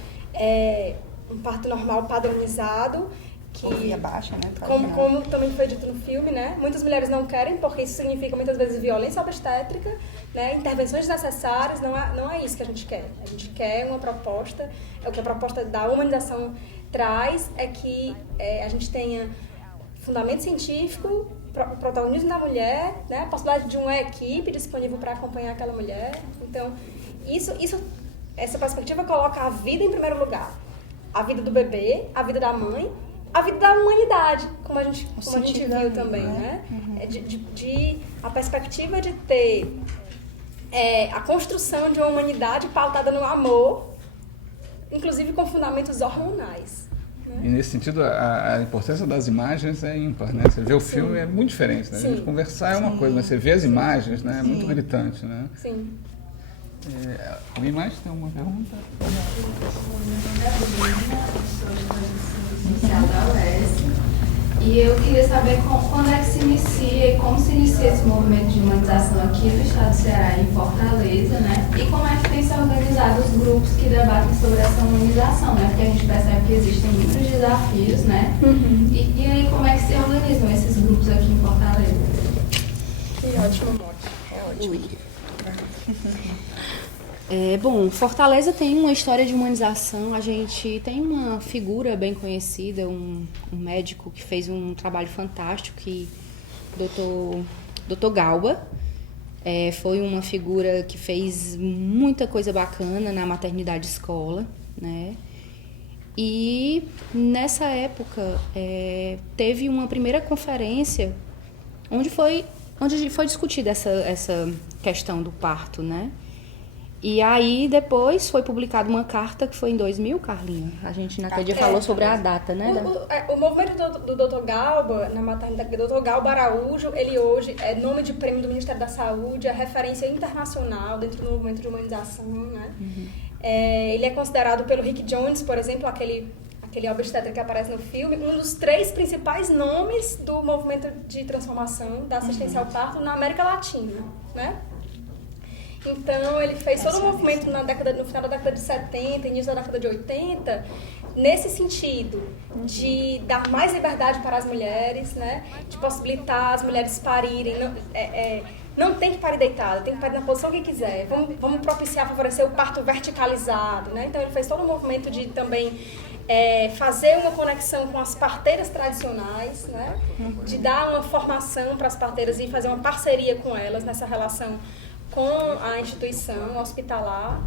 padronizado, que baixa, né? Como também foi dito no filme, né? Muitas mulheres não querem, porque isso significa muitas vezes violência obstétrica, né? Intervenções desnecessárias, não é isso que a gente quer. A gente quer uma proposta, o que a proposta da humanização traz é que a gente tenha fundamento científico, o protagonismo da mulher, né? A possibilidade de uma equipe disponível para acompanhar aquela mulher. Então, essa perspectiva coloca a vida em primeiro lugar. A vida do bebê, a vida da mãe a vida da humanidade, como a gente viu também, né? A perspectiva de ter a construção de uma humanidade pautada no amor, inclusive com fundamentos hormonais. Né? E nesse sentido, a importância das imagens é ímpar, né? Você vê o filme é muito diferente, né? A gente conversar é uma coisa, mas você vê as imagens, né? É muito gritante, né? Sim. Alguém mais tem alguma pergunta? Da UES. E eu queria saber quando é que se inicia e como se inicia esse movimento de humanização aqui no estado do Ceará, em Fortaleza, né? E como é que tem se organizado os grupos que debatem sobre essa humanização, né? Porque a gente percebe que existem muitos desafios, né? E aí como é que se organizam esses grupos aqui em Fortaleza? Que ótimo mote. É ótimo. Bom, Fortaleza tem uma história de humanização. A gente tem uma figura bem conhecida, um médico que fez um trabalho fantástico, Dr. Galba. Foi uma figura que fez muita coisa bacana na maternidade escola, né? E nessa época teve uma primeira conferência onde foi discutida essa questão do parto, né? E aí, depois, foi publicada uma carta que foi em 2000, Carlinha. A gente naquele dia falou sobre a data, né? O movimento do Dr. Galba, na maternidade do Dr. Galba Araújo, ele hoje é nome de prêmio do Ministério da Saúde, é referência internacional dentro do movimento de humanização, né? Ele é considerado pelo Rick Jones, por exemplo, aquele obstetra que aparece no filme, um dos 3 principais nomes do movimento de transformação da assistência ao parto na América Latina, né? Então, ele fez todo um movimento no final da década de 70, início da década de 80, nesse sentido de dar mais liberdade para as mulheres, né? De possibilitar as mulheres parirem. Não tem que parir deitada, tem que parir na posição que quiser. Vamos propiciar, favorecer o parto verticalizado, né? Então, ele fez todo um movimento de também fazer uma conexão com as parteiras tradicionais, né? De dar uma formação para as parteiras e fazer uma parceria com elas nessa relação com a instituição hospitalar.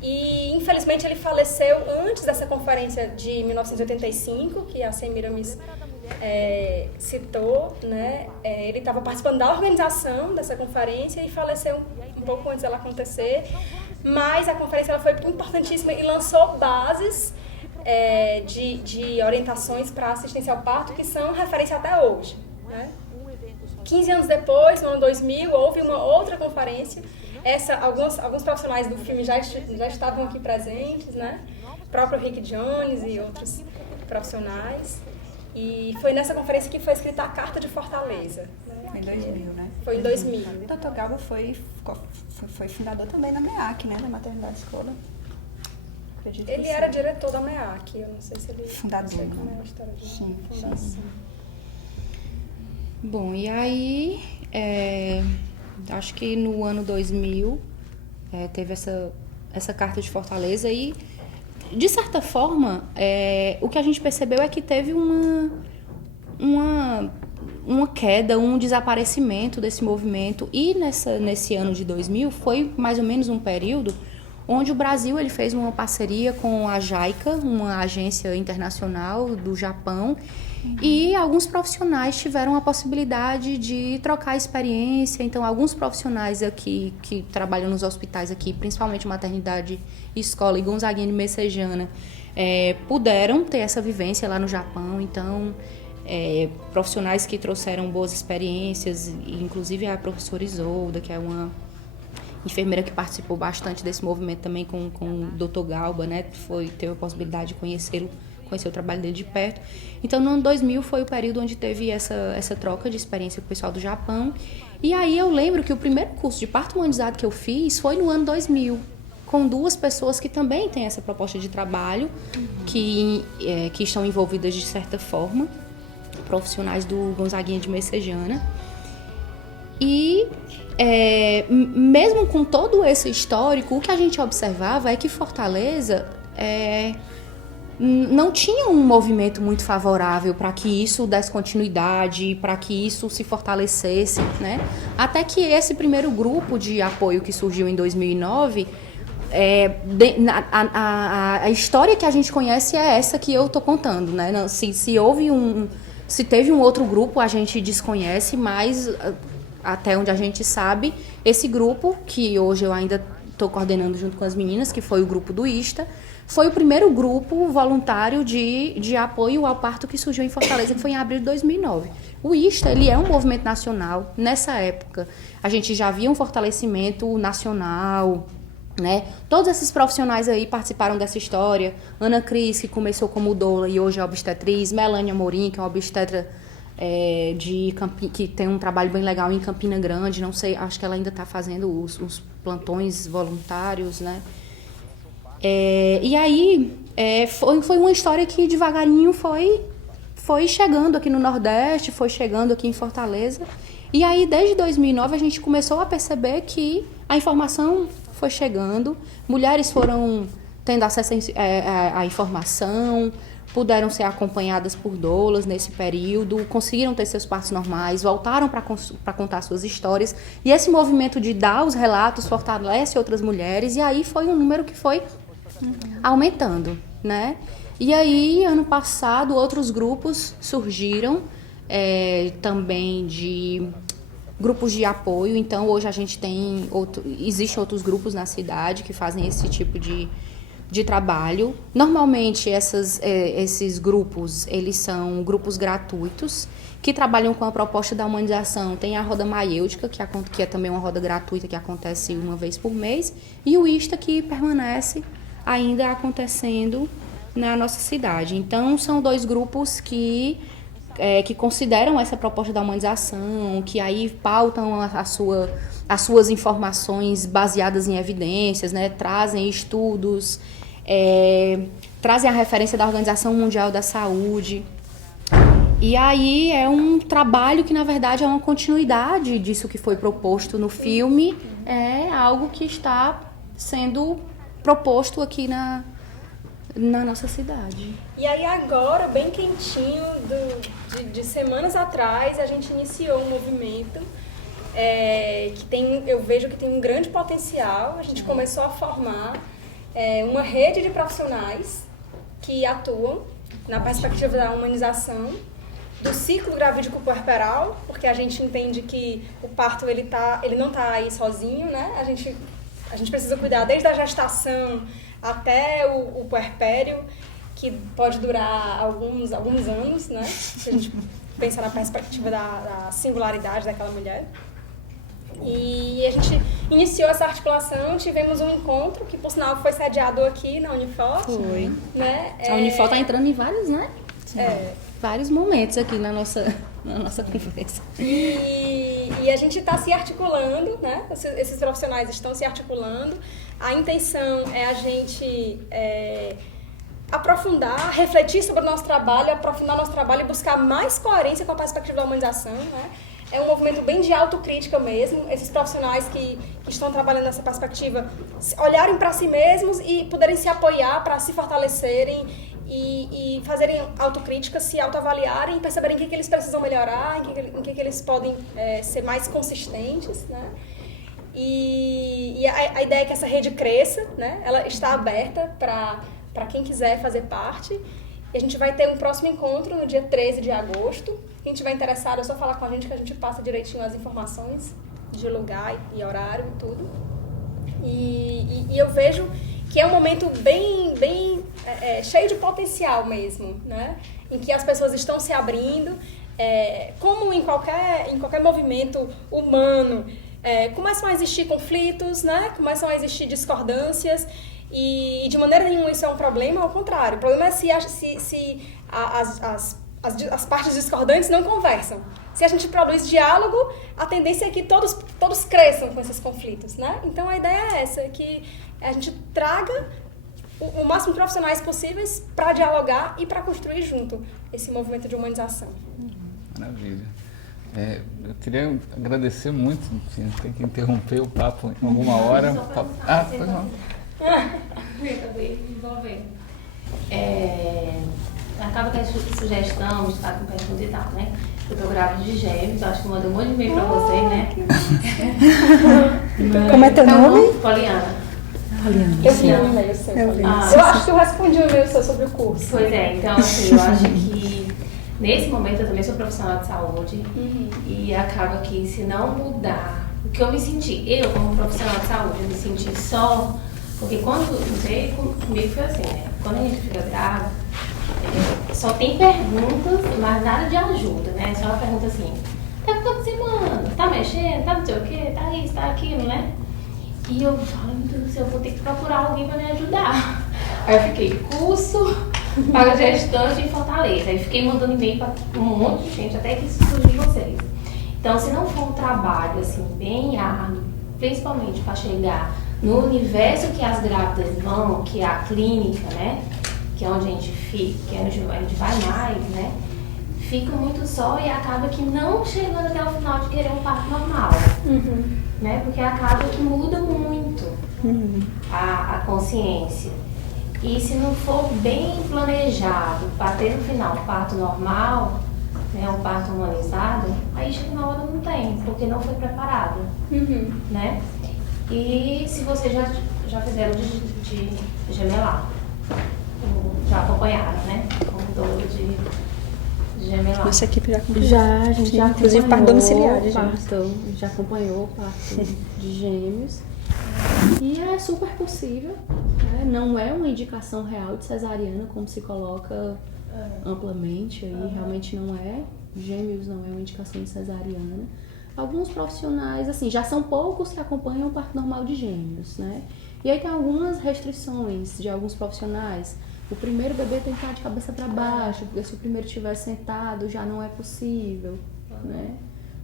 E, infelizmente, ele faleceu antes dessa conferência de 1985, que a Semiramis citou, né? Ele estava participando da organização dessa conferência e faleceu um pouco antes dela acontecer, mas a conferência ela foi importantíssima e lançou bases de orientações para assistência ao parto que são referência até hoje, né? 15 anos depois, no ano 2000, houve uma outra conferência. Alguns profissionais do filme já estavam aqui presentes, né? O próprio Rick Jones e outros profissionais. E foi nessa conferência que foi escrita a Carta de Fortaleza. Né? Foi em 2000, né? Foi em 2000. O Dr. Galba foi fundador também da MEAC, né? Da maternidade escola. Ele era diretor da MEAC. Eu não sei se ele... Fundador. Não sei como é a história de fundação. Sim. Bom, e aí, acho que no ano 2000 teve essa Carta de Fortaleza e, de certa forma, o que a gente percebeu é que teve uma queda, um desaparecimento desse movimento. E nesse ano de 2000 foi mais ou menos um período onde o Brasil ele fez uma parceria com a JICA, uma agência internacional do Japão, e alguns profissionais tiveram a possibilidade de trocar experiência. Então, alguns profissionais aqui que trabalham nos hospitais aqui, principalmente maternidade escola e Gonzaguinha de Messejana, puderam ter essa vivência lá no Japão. Então, profissionais que trouxeram boas experiências, inclusive a professora Isolda, que é uma enfermeira que participou bastante desse movimento também com o Dr. Galba, né? Teve a possibilidade de conhecer o trabalho dele de perto. Então, no ano 2000 foi o período onde teve essa troca de experiência com o pessoal do Japão. E aí eu lembro que o primeiro curso de parto humanizado que eu fiz foi no ano 2000, com 2 pessoas que também têm essa proposta de trabalho, que estão envolvidas de certa forma, profissionais do Gonzaguinha de Messejana. E mesmo com todo esse histórico, o que a gente observava é que Fortaleza não tinha um movimento muito favorável para que isso desse continuidade, para que isso se fortalecesse, né? Até que esse primeiro grupo de apoio que surgiu em 2009 a história que a gente conhece é essa que eu estou contando, né? Se teve um outro grupo, a gente desconhece, mas até onde a gente sabe, esse grupo, que hoje eu ainda estou coordenando junto com as meninas, que foi o grupo do ISTA, foi o primeiro grupo voluntário de apoio ao parto que surgiu em Fortaleza, que foi em abril de 2009. O ISTA, ele é um movimento nacional. Nessa época, a gente já via um fortalecimento nacional, né? Todos esses profissionais aí participaram dessa história. Ana Cris, que começou como doula e hoje é obstetriz. Melânia Amorim, que é uma obstetra que tem um trabalho bem legal em Campina Grande. Não sei, acho que ela ainda está fazendo os plantões voluntários, né? E aí, foi uma história que devagarinho foi chegando aqui no Nordeste, foi chegando aqui em Fortaleza. E aí, desde 2009, a gente começou a perceber que a informação foi chegando, mulheres foram tendo acesso à informação, puderam ser acompanhadas por doulas nesse período, conseguiram ter seus partos normais, voltaram para contar suas histórias. E esse movimento de dar os relatos fortalece outras mulheres, e aí foi um número que foi aumentando, né? E aí, ano passado, outros grupos surgiram, também de grupos de apoio. Então, hoje a gente tem existem outros grupos na cidade que fazem esse tipo de trabalho. Normalmente, esses grupos, eles são grupos gratuitos, que trabalham com a proposta da humanização. Tem a roda maiêutica, que é também uma roda gratuita, que acontece uma vez por mês, e o ISTA, que permanece ainda acontecendo na nossa cidade. Então, são dois grupos que consideram essa proposta da humanização, que aí pautam as suas informações baseadas em evidências, né? Trazem estudos, trazem a referência da Organização Mundial da Saúde. E aí é um trabalho que, na verdade, é uma continuidade disso que foi proposto no filme, é algo que está sendo proposto aqui na nossa cidade. E aí agora, bem quentinho, de semanas atrás, a gente iniciou um movimento eu vejo que tem um grande potencial. A gente começou a formar uma rede de profissionais que atuam na perspectiva da humanização do ciclo gravídico puerperal, porque a gente entende que o parto ele não está aí sozinho, né? A gente precisa cuidar desde a gestação até o puerpério, que pode durar alguns anos, né? Se a gente pensar na perspectiva da singularidade daquela mulher. E a gente iniciou essa articulação, tivemos um encontro, que por sinal foi sediado aqui na Unifor. Foi. Né? A Unifor está entrando em vários, né? Vários momentos aqui na nossa conversa. E a gente está se articulando, né? Esses profissionais estão se articulando. A intenção é a gente aprofundar, refletir sobre o nosso trabalho, aprofundar nosso trabalho e buscar mais coerência com a perspectiva da humanização, né? É um movimento bem de autocrítica mesmo. Esses profissionais que estão trabalhando nessa perspectiva olharem para si mesmos e poderem se apoiar para se fortalecerem e fazerem autocrítica, se autoavaliarem, perceberem o que eles precisam melhorar, em que eles podem ser mais consistentes, né? E a ideia é que essa rede cresça, né? Ela está aberta para quem quiser fazer parte. E a gente vai ter um próximo encontro no dia 13 de agosto. Quem estiver interessado é só falar com a gente, que a gente passa direitinho as informações de lugar e horário e tudo. E eu vejo que é um momento bem cheio de potencial mesmo, né? Em que as pessoas estão se abrindo, como em qualquer movimento humano, começam a existir conflitos, né? Começam a existir discordâncias, e de maneira nenhuma isso é um problema, ao contrário. O problema é se as partes discordantes não conversam. Se a gente produz diálogo, a tendência é que todos cresçam com esses conflitos, né? Então a ideia é essa, que a gente traga o máximo de profissionais possíveis para dialogar e para construir junto esse movimento de humanização. Maravilha. Eu queria agradecer muito, enfim, tem que interromper o papo em alguma hora. Pois não. Eu acabei me envolvendo. Acaba que a sugestão, de estar com pergunta e tal, né? Eu tô grávida de gêmeos, acho que mandou um monte de e-mail pra vocês, né? Como é teu nome? Poliana. Poliana. Eu vi um e-mail seu. Eu acho que eu respondi um e-mail seu sobre o curso. Pois é, então assim, eu acho que nesse momento eu também sou profissional de saúde e acaba que se não mudar, o que eu me senti, eu como profissional de saúde, eu me senti só, porque quando, não sei, comigo foi assim, né? Quando a gente fica grávida, só tem perguntas, mas nada de ajuda, né? Só uma pergunta assim, tá quantas semanas? Tá mexendo? Tá não sei o quê? Tá isso, tá aquilo, né? E eu falo, meu Deus do céu, eu vou ter que procurar alguém pra me ajudar. Aí eu fiquei, curso para gestante em Fortaleza. Aí fiquei mandando e-mail para um monte de gente, até que isso surgiu de vocês. Então, se não for um trabalho assim, bem árduo, principalmente para chegar no universo que as grávidas vão, que é a clínica, né? Que é onde a gente fica, que é onde a gente vai mais, né? Fica muito só e acaba que não chegando até o final de querer um parto normal. Né? Porque acaba que muda muito a consciência. E se não for bem planejado para ter no final um parto normal, né, um parto humanizado, aí chega na hora não tem, porque não foi preparado. Né? E se vocês já fizeram de gemelar, já acompanharam, né? Com dor de gemelar. Nossa equipe já acompanhou. A gente já inclusive parto domiciliar, já acompanhou o parto de gêmeos. E é super possível, né? Não é uma indicação real de cesariana, como se coloca amplamente, aí realmente não é. Gêmeos não é uma indicação de cesariana. Alguns profissionais, assim, já são poucos que acompanham o parto normal de gêmeos, né? E aí tem algumas restrições de alguns profissionais. O primeiro bebê tem que estar de cabeça para baixo, porque se o primeiro estiver sentado já não é possível, né?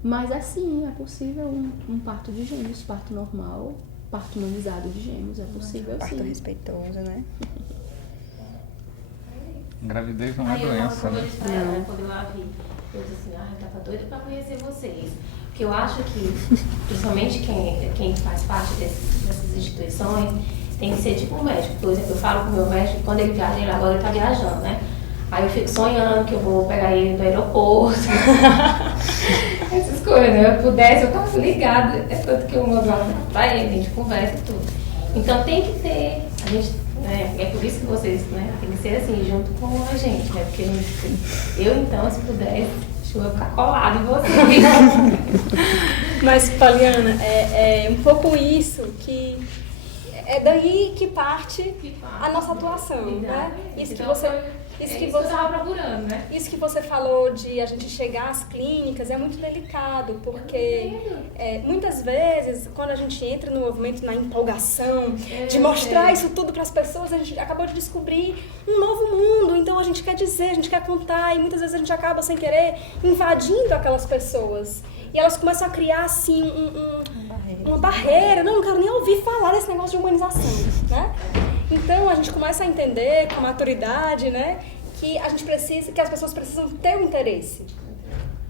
Mas assim, é possível um parto de gêmeos, parto normal, parto humanizado de gêmeos, é possível sim. Parto respeitoso, né? Gravidez não é Aí doença, quando eu né? disse pra ela, quando eu a vi, eu disse assim, eu tava doida pra conhecer vocês. Porque eu acho que, principalmente quem faz parte dessas instituições, tem que ser tipo um médico. Por exemplo, eu falo com o meu médico, quando ele viaja, ele agora tá viajando, né? Aí eu fico sonhando que eu vou pegar ele do aeroporto. Essas coisas, né? Eu pudesse, eu tava ligada. É tanto que eu mando lá pra ele, a gente conversa e tudo. Então tem que ter, a gente, né? É por isso que vocês, né? Tem que ser assim, junto com a gente, né? Porque eu então, se pudesse, acho que eu ia ficar colado em vocês. Mas, Poliana, é um pouco isso que... É daí que parte a nossa atuação, né? Isso que você... Isso que você estava procurando, né? Isso que você falou de a gente chegar às clínicas é muito delicado, porque muitas vezes, quando a gente entra no movimento, na empolgação de mostrar isso tudo para as pessoas, a gente acabou de descobrir um novo mundo, então a gente quer dizer, a gente quer contar, e muitas vezes a gente acaba, sem querer, invadindo aquelas pessoas. E elas começam a criar, assim, uma barreira. Não quero nem ouvir falar desse negócio de humanização, né? Então, a gente começa a entender com maturidade, né, que a gente precisa, que as pessoas precisam ter um interesse.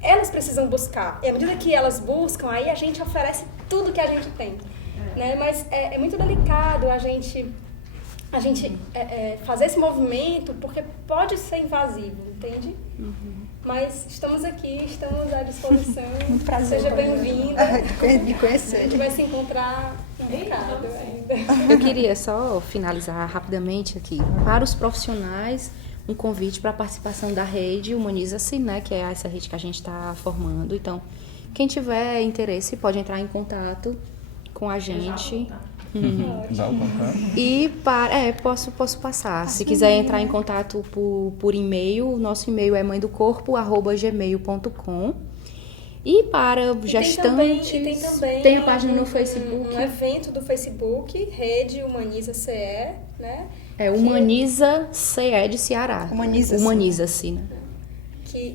Elas precisam buscar. E à medida que elas buscam, aí a gente oferece tudo que a gente tem, né? Mas é muito delicado a gente fazer esse movimento, porque pode ser invasivo, entende? Mas estamos aqui, estamos à disposição. Um prazer. Seja bem-vinda. De conhecer. A gente vai se encontrar no mercado ainda. Eu queria só finalizar rapidamente aqui. Para os profissionais, um convite para a participação da rede Humaniza-se, né, que é essa rede que a gente está formando. Então, quem tiver interesse pode entrar em contato com a gente. Dá o contato. E posso passar. Se quiser entrar em contato por e-mail, nosso e-mail é mãedocórpo@gmail.com. E para gestantes, tem a página no Facebook. Um evento do Facebook, Rede Humaniza CE, né? Humaniza CE de Ceará. Humaniza-se, né?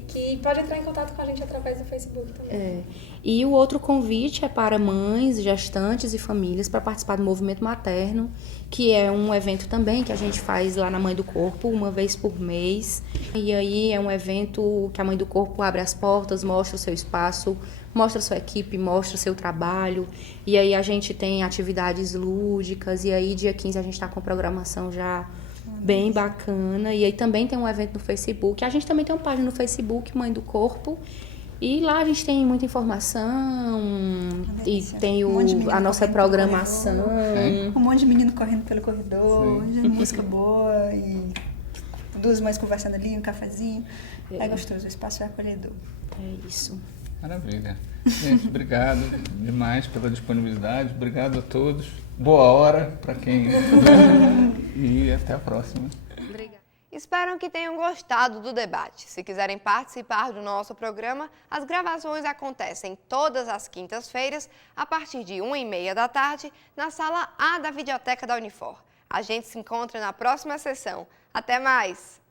Que pode entrar em contato com a gente através do Facebook também. E o outro convite é para mães, gestantes e famílias para participar do Movimento Materno, que é um evento também que a gente faz lá na Mãe do Corpo, uma vez por mês. E aí é um evento que a Mãe do Corpo abre as portas, mostra o seu espaço, mostra a sua equipe, mostra o seu trabalho. E aí a gente tem atividades lúdicas, e aí dia 15 a gente está com programação já bem bacana. E aí também tem um evento no Facebook. A gente também tem uma página no Facebook, Mãe do Corpo. E lá a gente tem muita informação e tem a nossa programação. Um monte de menino correndo pelo corredor, música boa e 2 mães conversando ali, um cafezinho. É gostoso, o espaço é acolhedor. É isso. Maravilha. Gente, obrigado demais pela disponibilidade. Obrigado a todos. Boa hora para quem... E até a próxima. Espero que tenham gostado do debate. Se quiserem participar do nosso programa, as gravações acontecem todas as quintas-feiras, a partir de 1h30 da tarde, na sala A da Videoteca da Unifor. A gente se encontra na próxima sessão. Até mais!